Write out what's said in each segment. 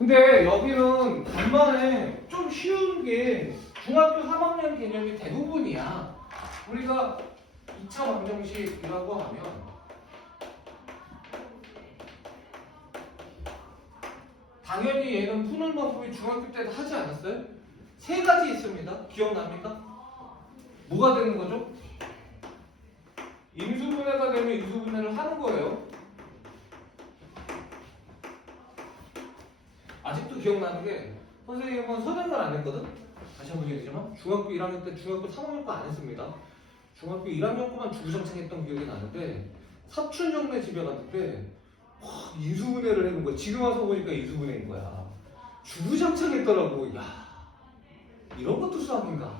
근데 여기는 간만에 좀 쉬운 게 중학교 3학년 개념이 대부분이야. 우리가 2차 방정식이라고 하면 당연히 얘는 푸는 방법이 중학교 때도 하지 않았어요? 세 가지 있습니다. 기억납니까? 뭐가 되는 거죠? 인수분해가 되면 인수분해를 하는 거예요. 아직도 기억나는 게 선생님은 선행을 안 했거든? 다시 한번 얘기하지만 중학교 1학년 때 중학교 3학년 거 안 했습니다. 중학교 1학년 거만 주구장창했던 기억이 나는데 사촌 형네 집에 갔는데 와, 인수분해를 해놓은 거야. 지금 와서 보니까 인수분해인 거야. 주구장창 했더라고. 야, 이런 것도 수학인가?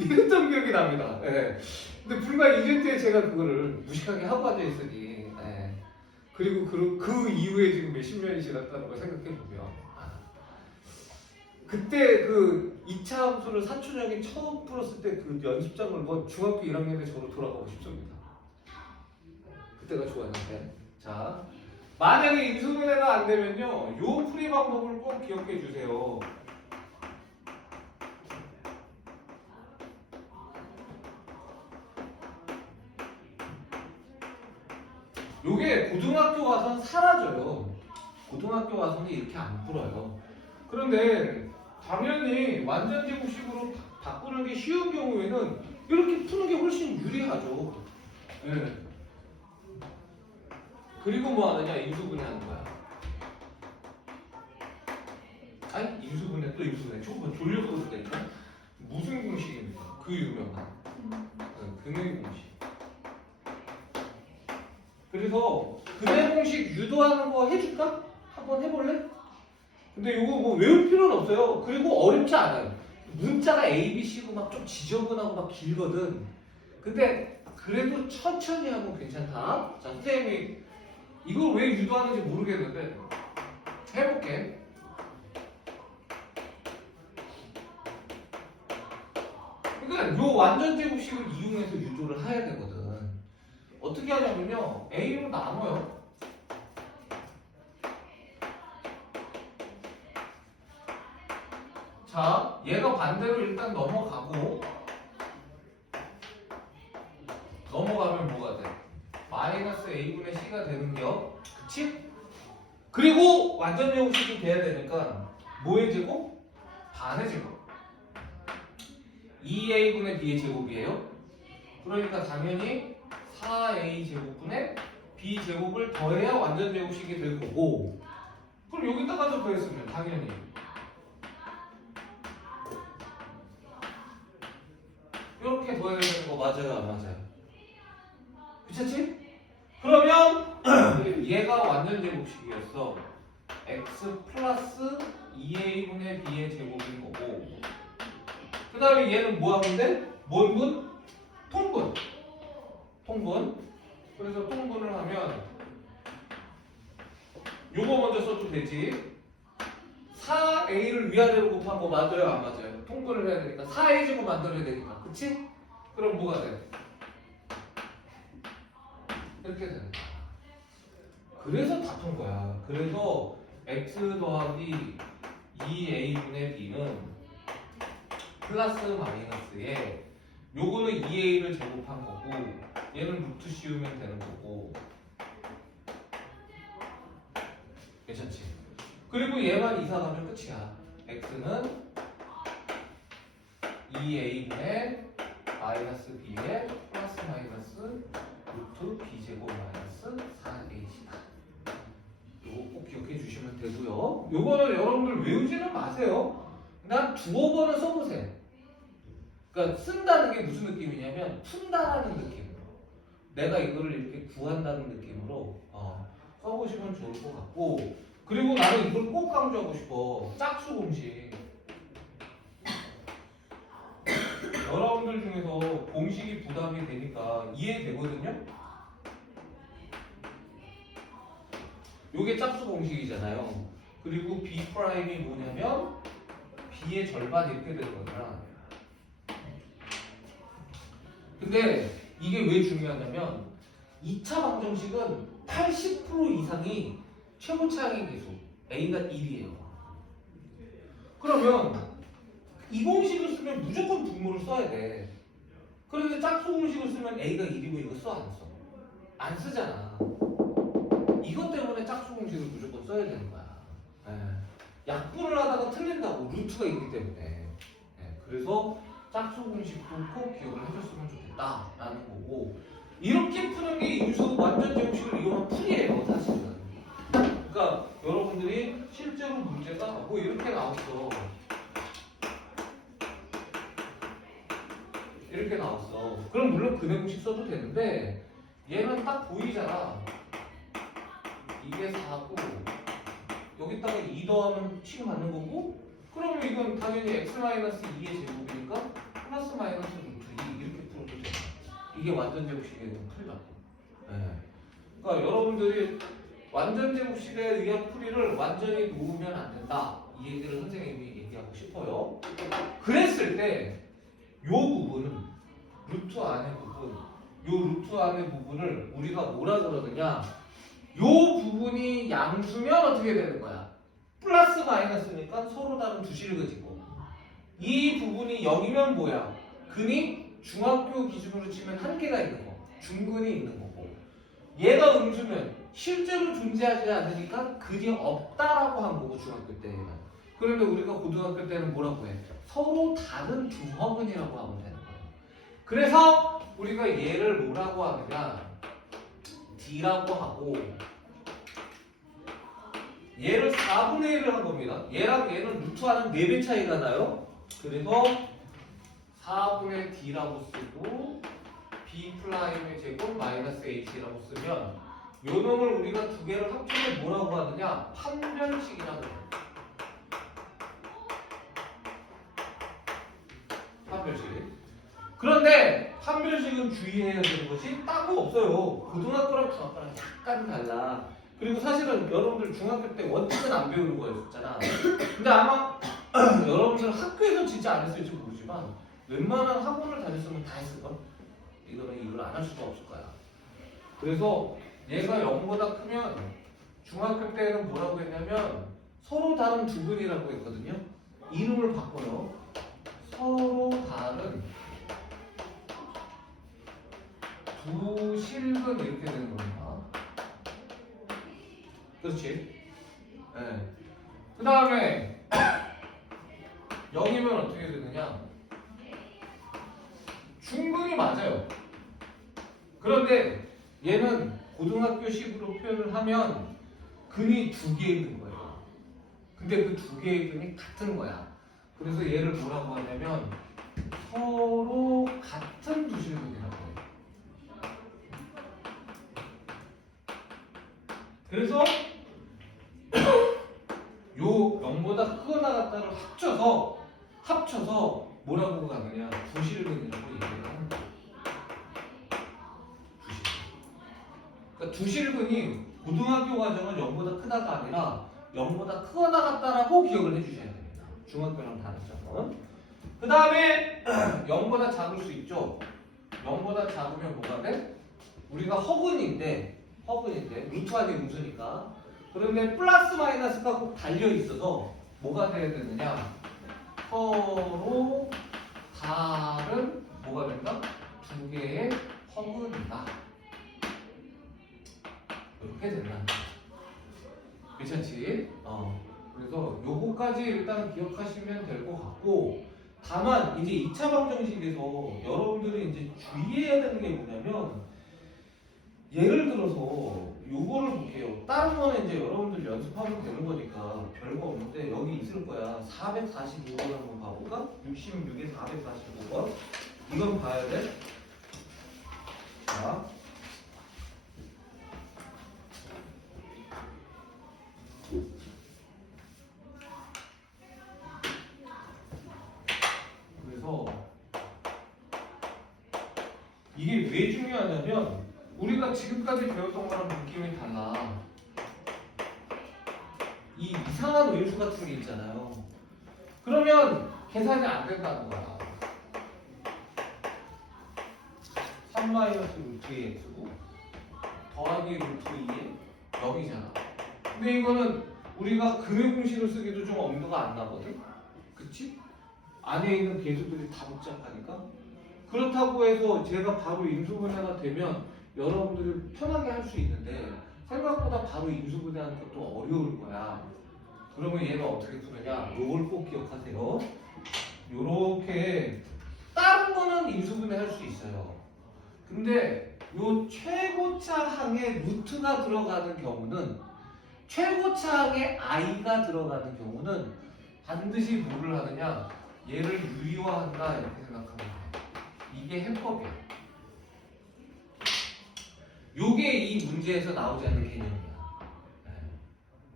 이랬던 기억이 납니다. 예. 근데 불과 2년 뒤에 제가 그거를 무식하게 하고 앉아있으니 예. 그리고 그 이후에 지금 몇십 년이 지났다는 걸 생각해보면 그때 그 2차 함수를 사촌 형이 처음 풀었을 때 그 연습장을 본 중학교 1학년에 저로 돌아가고 싶습니다. 그때가 좋았는데. 자, 만약에 인수분해가 안 되면요, 요 풀이 방법을 꼭 기억해 주세요. 요게 고등학교 와서는 사라져요. 고등학교 와서는 이렇게 안 풀어요. 그런데 당연히 완전 제곱식으로 바꾸는 게 쉬운 경우에는 이렇게 푸는 게 훨씬 유리하죠. 네. 그리고 뭐 하느냐? 인수분해 하는 거야. 아니, 인수분해 또 인수분해. 조금 졸려서 그랬다니까. 무슨 공식입니까? 그 유명한 근의 공식. 그래서 근의 공식 유도하는 거 해줄까? 한번 해볼래? 근데 이거 뭐 외울 필요는 없어요. 그리고 어렵지 않아요. 문자가 A, B, C고 막 좀 지저분하고 막 길거든. 근데 그래도 천천히 하면 괜찮다. 자, 선생님이 이걸 왜 유도하는지 모르겠는데 해볼게. 그러니까 요 완전 제곱식을 이용해서 유도를 해야 되거든. 어떻게 하냐면요, A로 나눠요. 자, 얘가 반대로 일단 넘어가면 뭐가 돼? 마이너스 A분의 C가 되는겨. 그치? 그리고 완전 제곱식이 돼야 되니까 뭐의 제곱? 반의 제곱. 2A분의 B의 제곱이에요. 그러니까 당연히 4A 제곱분의 B 제곱을 더해야 완전 제곱식이 될 거고, 그럼 여기다가도 더했으면 당연히 이렇게 더해야 되는 거 맞아요, 안 맞아요? 그렇지? 그러면 얘가 완전 제곱식이었어. x 플러스 2a분의 b의 제곱인 거고, 그 다음에 얘는 뭐 하면 돼? 뭔 분? 통분. 그래서 통분을 하면 요거 먼저 써도 되지. 4a를 위아래로 곱한 거 맞아요, 안 맞아요? 통분을 해야 되니까 4a 제곱 만들어야 되니까, 그치? 그럼 뭐가 돼? 이렇게 되는 거야. 그래서 다 푼 거야. 그래서 x 더하기 2a분의 b는 플러스 마이너스에 요거는 2a를 제곱한 거고 얘는 루트 씌우면 되는 거고, 괜찮지? 그리고 얘만 이사 가면 끝이야. x는 2a분의 마이너스 b의 플러스 마이너스 루트 b제곱 마이너스 4ac다. 요거 꼭 기억해 주시면 되고요. 요거는 여러분들 외우지는 마세요. 난 두어 번은 써보세요. 그러니까 쓴다는 게 무슨 느낌이냐면 푼다라는 느낌으로, 내가 이거를 이렇게 구한다는 느낌으로 써보시면 좋을 것 같고, 그리고 나는 이걸 꼭 강조하고 싶어. 짝수 공식. 여러분들 중에서 공식이 부담이 되니까 이해되거든요? 요게 짝수 공식이잖아요. 그리고 B 프라임이 뭐냐면 B의 절반 이렇게 되는 거잖아. 근데 이게 왜 중요하냐면 2차 방정식은 80% 이상이 최고 차항의 계수 A가 1이에요. 그러면 이 공식을 쓰면 무조건 분모를 써야 돼. 그런데 짝수 공식을 쓰면 A가 1이고 이거 써 안 써? 안 쓰잖아. 이것 때문에 짝수 공식을 무조건 써야 되는 거야. 예. 약분을 하다가 틀린다고 루트가 있기 때문에. 예. 그래서 짝수 공식도 꼭 기억을 해줬으면 좋겠다라는 거고 이렇게 푸는 게 인수 완전 제곱식을 이용한 풀이에요 사실은. 그러니까 여러분들이 실제로 문제가 뭐 이렇게 나왔어. 이렇게 나왔어. 그럼 물론 근해 공식 써도 되는데 얘는 딱 보이잖아. 이게 4고 여기다가 2 더하면 취급 받는 거고 그러면 이건 당연히 x-2의 제곱이니까 플러스 마이너스 루트 2 이렇게 풀어도 돼. 이게 완전 제곱식의 풀이라고. 네. 그러니까 여러분들이 완전 제곱식에 의한 풀이를 완전히 놓으면 안 된다. 이 얘기를 선생님이 얘기하고 싶어요. 그랬을 때 요 부분은 루트 안의 부분, 요 루트 안의 부분을 우리가 뭐라 그러느냐? 요 부분이 양수면 어떻게 되는 거야? 플러스 마이너스니까 서로 다른 두 실근이고 이 부분이 0이면 뭐야? 근이 중학교 기준으로 치면 한 개가 있는 거, 중근이 있는 거고 얘가 음수면 실제로 존재하지 않으니까 근이 없다라고 한 거고 중학교 때는. 그런데 우리가 고등학교 때는 뭐라고 해? 서로 다른 두 허근이라고 하면 되는 거예요. 그래서 우리가 얘를 뭐라고 하느냐? D라고 하고 얘를 4분의 1을 한 겁니다. 얘랑 얘는 루트하는 4배 차이가 나요. 그래서 4분의 D라고 쓰고 B 프라임의 제곱 마이너스 H라고 쓰면 요 놈을 우리가 두 개를 합치면 뭐라고 하느냐? 판별식이라고 해요. 판별식. 그런데 판별식은 주의해야 되는 것이 따로 없어요. 고등학교랑 중학교랑 약간 달라. 그리고 사실은 여러분들 중학교 때 원칙은 안 배우는 거였잖아. 근데 아마 여러분들 학교에서 진짜 안 했을지 모르지만 웬만한 학원을 다녔으면 다 했을걸? 이거는 이걸 안 할 수가 없을 거야. 그래서 얘가 0보다 크면 중학교 때는 뭐라고 했냐면 서로 다른 두 근이라고 했거든요. 이름을 바꿔요. 서로 다른 두 실근 이렇게 되는 겁니다. 그렇지? 네. 그 다음에 0이면 어떻게 되느냐? 중근이 맞아요. 그런데 얘는 고등학교식으로 표현을 하면 근이 두 개 있는 거예요. 근데 그 두 개의 근이 같은 거야. 그래서 얘를 뭐라고 하냐면 서로 같은 두 실근이라고 해요. 그래서 요 0보다 크거나 같다를 합쳐서 뭐라고 가느냐? 두실근이라고 얘기를 하는 거예요. 그러니까 두실근이 고등학교 과정은 0보다 크다가 아니라 0보다 크거나 같다라고 기억을 해주셔야 됩니다. 중학교랑 다른 점은. 그 다음에 0보다 작을 수 있죠. 0보다 작으면 뭐가 돼? 우리가 허근인데 루트 안이 음수니까. 그런데 플러스 마이너스가 꼭 달려 있어서 뭐가 돼야 되느냐? 서로 다른 뭐가 된다? 두 개의 허근이다. 이렇게 된다. 괜찮지? 그래서 요거까지 일단 기억하시면 될 것 같고, 다만 이제 2차 방정식에서 여러분들이 이제 주의해야 되는 게 뭐냐면, 예를 들어서 요거를 볼게요. 다른 거는 이제 여러분들 연습하면 되는 거니까 별거 없는데 여기 있을 거야. 445번 한번 봐볼까? 66에 445번. 이건 봐야 돼. 자. 그래서 이게 왜 중요하냐면 우리가 지금까지 배웠던 거랑 느낌이 달라. 이 이상한 외수 같은 게 있잖아요. 그러면 계산이 안 된다는 거야. 3 마이너스 루트 2의 x고 더하기 루트 2의 0이잖아. 근데 이거는 우리가 근의 공식을 쓰기도 좀 엄두가 안 나거든. 그치? 안에 있는 개수들이 다 복잡하니까. 그렇다고 해서 제가 바로 인수분해가 되면 여러분들이 편하게 할 수 있는데 생각보다 바로 인수분해하는 것도 어려울 거야. 그러면 얘가 어떻게 푸느냐? 요걸 꼭 기억하세요. 요렇게 다른 거는 인수분해 할 수 있어요. 근데 요 최고차 항에 루트가 들어가는 경우는 최고차 항에 i가 들어가는 경우는 반드시 뭐를 하느냐? 얘를 유리화한다 이렇게 생각하면 돼요. 이게 해법이야. 요게 이 문제에서 나오지 않는 개념이야. 네.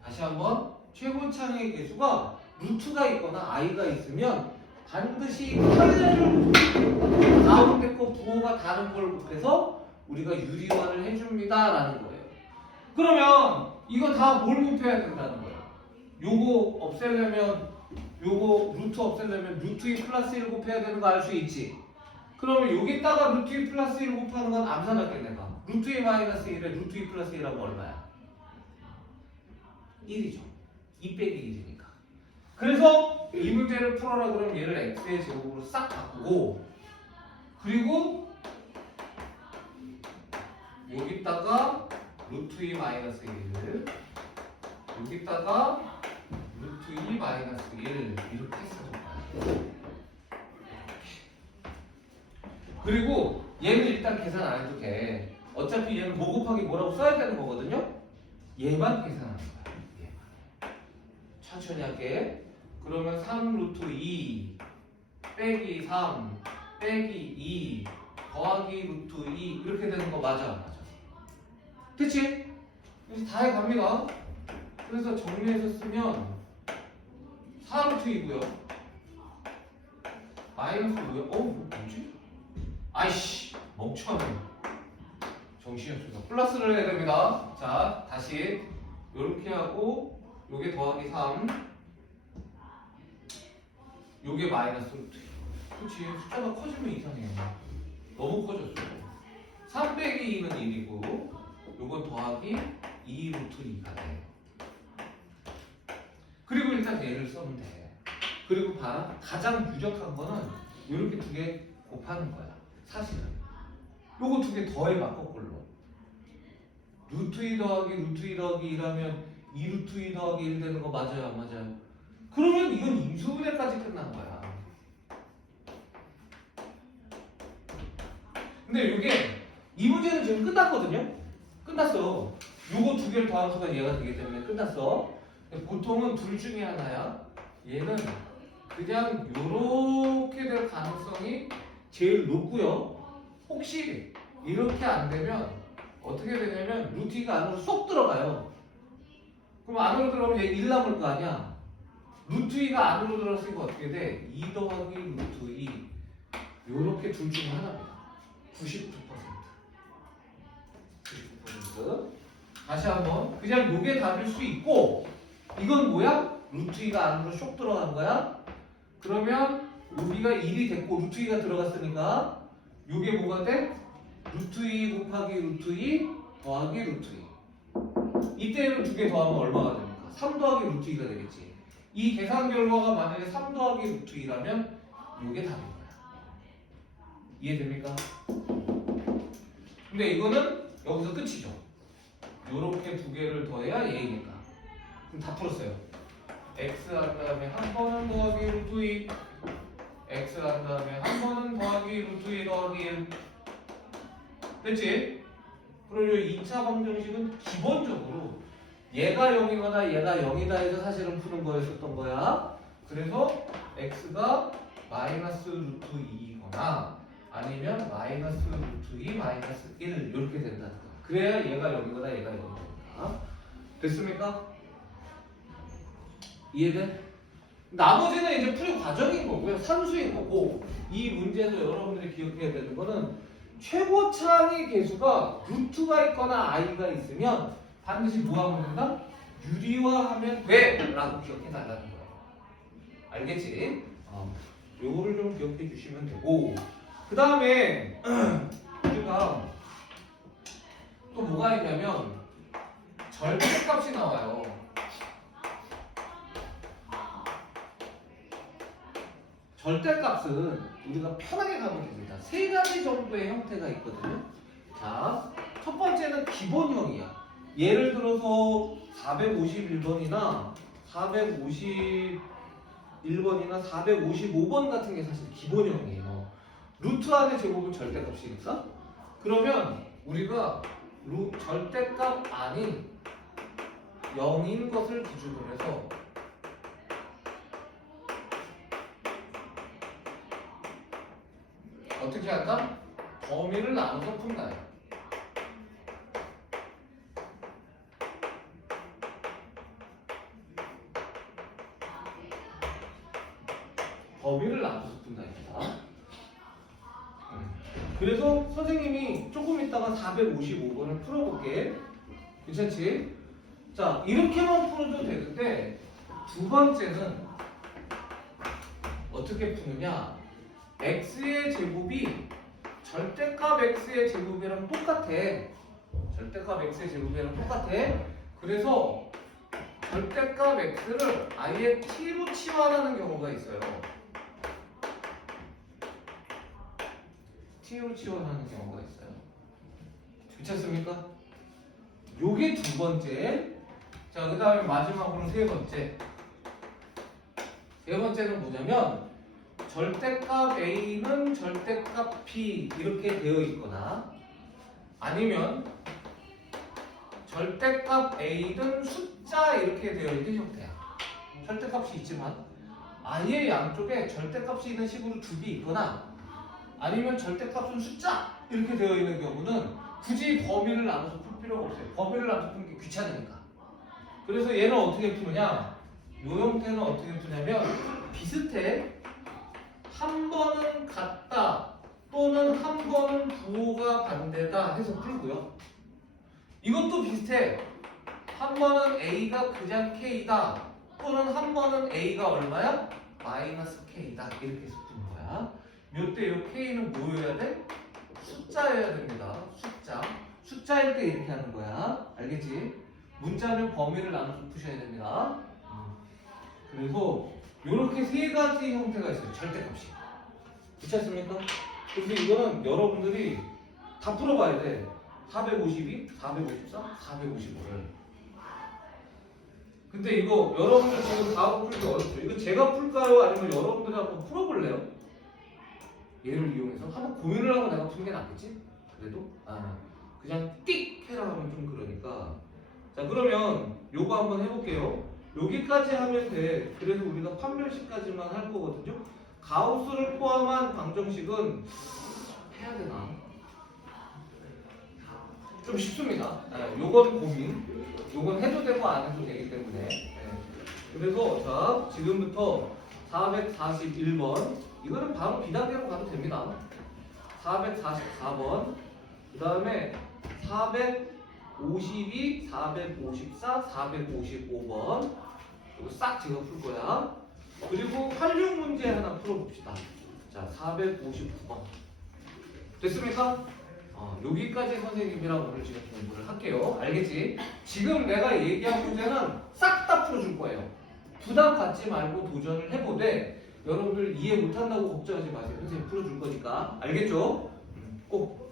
다시 한번 최고차항의 개수가 루트가 있거나 i가 있으면 반드시 판례를 가운데 거 부호가 다른 걸 곱해서 우리가 유리화를 해줍니다 라는 거예요. 그러면 이거 다 뭘 곱해야 된다는 거예요? 요거 없애려면 요거 루트 없애려면 루트 2 플러스 1 곱해야 되는 거 알 수 있지? 그러면 여기다가 루트 2 플러스 1 곱하는 건 암산할게 내가. 루트 2 마이너스 1에 루트 2 플러스 1하면 얼마야? 1이죠. 2 빼기 1이니까. 그래서 이 문제를 풀어라 그러면 얘를 x의 제곱으로 싹 바꾸고 그리고 여기다가 루트 2 마이너스 1을 여기다가 루트 2 마이너스 1 이렇게 써줘. 그리고 얘는 일단 계산 안 해도 돼. 어차피 얘는 뭐 곱하기 뭐라고 써야 되는 거거든요. 얘만 계산하는 거야. 얘만. 천천히 할게. 그러면 3 루트 2 빼기 3 빼기 2 더하기 루트 2 이렇게 되는 거 맞아 안 맞아? 그치? 그래서 다 해갑니다. 그래서 정리해서 쓰면 4 루트 2고요 마이너스 5요? 이거 뭐지? 아이씨 멍청하네. 정신이 없어서 플러스를 해야 됩니다. 자 다시 요렇게 하고 요게 더하기 3 요게 마이너스 루트. 그치 숫자가 커지면 이상해. 너무 커졌어. 3 빼기 2는 1이고 요건 더하기 2 루트 2가 돼. 그리고 일단 얘를 써면 돼. 그리고 봐 가장 유력한 거는 요렇게 두 개 곱하는 거야. 사실은 요거 두 개 더해봐 거꾸로. 루트 2 더하기 루트 2 더하기 1하면 2 루트 2 더하기 1 되는 거 맞아요 안 맞아요? 그러면 이건 인수분해까지 끝난 거야. 근데 이게 이 문제는 지금 끝났거든요. 끝났어. 요거 두 개를 더한 수가 얘가 되기 때문에 끝났어. 보통은 둘 중에 하나야. 얘는 그냥 요렇게 될 가능성이 제일 높고요. 혹시 이렇게 안 되면 어떻게 되냐면 루트 2가 안으로 쏙 들어가요. 그럼 안으로 들어가면 얘 1 남을 거 아니야. 루트 2가 안으로 들어갔으니까 어떻게 돼? 2 더하기 루트 2 요렇게 둘 중에 하나입니다. 99%. 99%. 다시 한번 그냥 요게 답일 수 있고 이건 뭐야? 루트 2가 안으로 쏙 들어간 거야. 그러면 우리가 1이 됐고 루트 2가 들어갔으니까 요게 뭐가 돼? 루트 2 곱하기 루트 2 더하기 루트 2. 이때는 두 개 더하면 얼마가 됩니까? 3 더하기 루트 2가 되겠지. 이 계산 결과가 만약에 3 더하기 루트 2라면 요게 답인 거야. 이해됩니까? 근데 이거는 여기서 끝이죠. 요렇게 두 개를 더해야 얘이니까. 그럼 다 풀었어요. x 한 다음에 한 번은 더하기 루트 2 x 한 다음에 한 번은 더하기 루트 2 더하기 1 됐지? 그리고 2차 방정식은 기본적으로 얘가 0이거나 얘가 0이다 해서 사실은 푸는 거였었던 거야. 그래서 x가 마이너스 루트 2이거나 아니면 마이너스 루트 2 마이너스 1 이렇게 된다는 거야. 그래야 얘가 0이거나 얘가 0이거나. 됐습니까? 이해돼? 나머지는 이제 풀이 과정인 거고요. 산수인 거고 이 문제에서 여러분들이 기억해야 되는 거는 최고차항의 개수가 루트가 있거나 i가 있으면 반드시 뭐 하면 된다? 유리화하면 돼! 라고 기억해 달라는 거예요. 알겠지? 요거를 좀 기억해 주시면 되고 그 다음에 우리가 또 뭐가 있냐면 절대값이 나와요. 절대값은 우리가 편하게 가면 됩니다. 세 가지 정도의 형태가 있거든요. 자, 첫 번째는 기본형이야. 예를 들어서 451번이나 451번이나 455번 같은 게 사실 기본형이에요. 루트 안의 제곱은 절대값이니까. 그러면 우리가 절대값 아닌 0인 것을 기준으로 해서 어떻게 한다? 범위를 나눠서 푼다. 범위를 나눠서 푼다입니다. 그래서 선생님이 조금 있다가 455번을 풀어볼게. 괜찮지? 자, 이렇게만 풀어도 되는데 두 번째는 어떻게 푸느냐? x의 제곱이 절대값 x의 제곱이랑 똑같아. 절대값 x의 제곱이랑 똑같아. 그래서 절대값 x를 아예 t로 치환하는 경우가 있어요. t로 치환하는 경우가 있어요. 괜찮습니까? 요게 두 번째. 자, 그 다음에 마지막으로 세 번째. 세 번째는 뭐냐면 절대값 a는 절대값 b 이렇게 되어 있거나 아니면 절대값 a는 숫자 이렇게 되어 있는 형태야. 절대값이 있지만 아예 양쪽에 절대값이 있는 식으로 두 개 있거나 아니면 절대값은 숫자 이렇게 되어 있는 경우는 굳이 범위를 나눠서 풀 필요가 없어요. 범위를 나눠서 푸는 게 귀찮으니까. 그래서 얘는 어떻게 푸느냐? 이 형태는 어떻게 푸냐면 비슷해. 한 번은 같다 또는 한 번은 부호가 반대다 해서 풀고요. 이것도 비슷해. 한 번은 a가 그냥 k다 또는 한 번은 a가 얼마야? 마이너스 k다 이렇게 해서 푸는 거야. 요때 요 k는 뭐여야 돼? 숫자여야 됩니다. 숫자일 때 이렇게 하는 거야. 알겠지? 문자는 범위를 나눠서 푸셔야 됩니다. 그래서 이렇게 세 가지 형태가 있어요. 절대값이. 괜찮습니까? 그래서 이거는 여러분들이 다 풀어봐야 돼. 452, 454, 455를. 근데 이거 여러분들 지금 다음 풀기 어렵죠? 이거 제가 풀까요? 아니면 여러분들이 한번 풀어볼래요? 얘를 이용해서 한번 고민을 하고 내가 푸는 게 낫겠지? 그래도? 그냥 띡 해라 하면 좀 그러니까. 자, 그러면 요거 한번 해볼게요. 여기까지 하면 돼. 그래서 우리가 판별식까지만 할 거거든요. 가우스를 포함한 방정식은 해야 되나? 좀 쉽습니다. 요건 고민. 요건 해도 되고 안 해도 되기 때문에. 그래서 자, 지금부터 441번. 이거는 바로 비단계로 가도 됩니다. 444번. 그 다음에 452, 454, 455번. 이거 싹 제가 풀 거야. 그리고 활용 문제 하나 풀어봅시다. 자, 459번. 됐습니까? 여기까지 선생님이랑 오늘 지금 공부를 할게요. 알겠지? 지금 내가 얘기한 문제는 싹 다 풀어줄 거예요. 부담 갖지 말고 도전을 해보되 여러분들 이해 못한다고 걱정하지 마세요. 선생님 풀어줄 거니까. 알겠죠? 꼭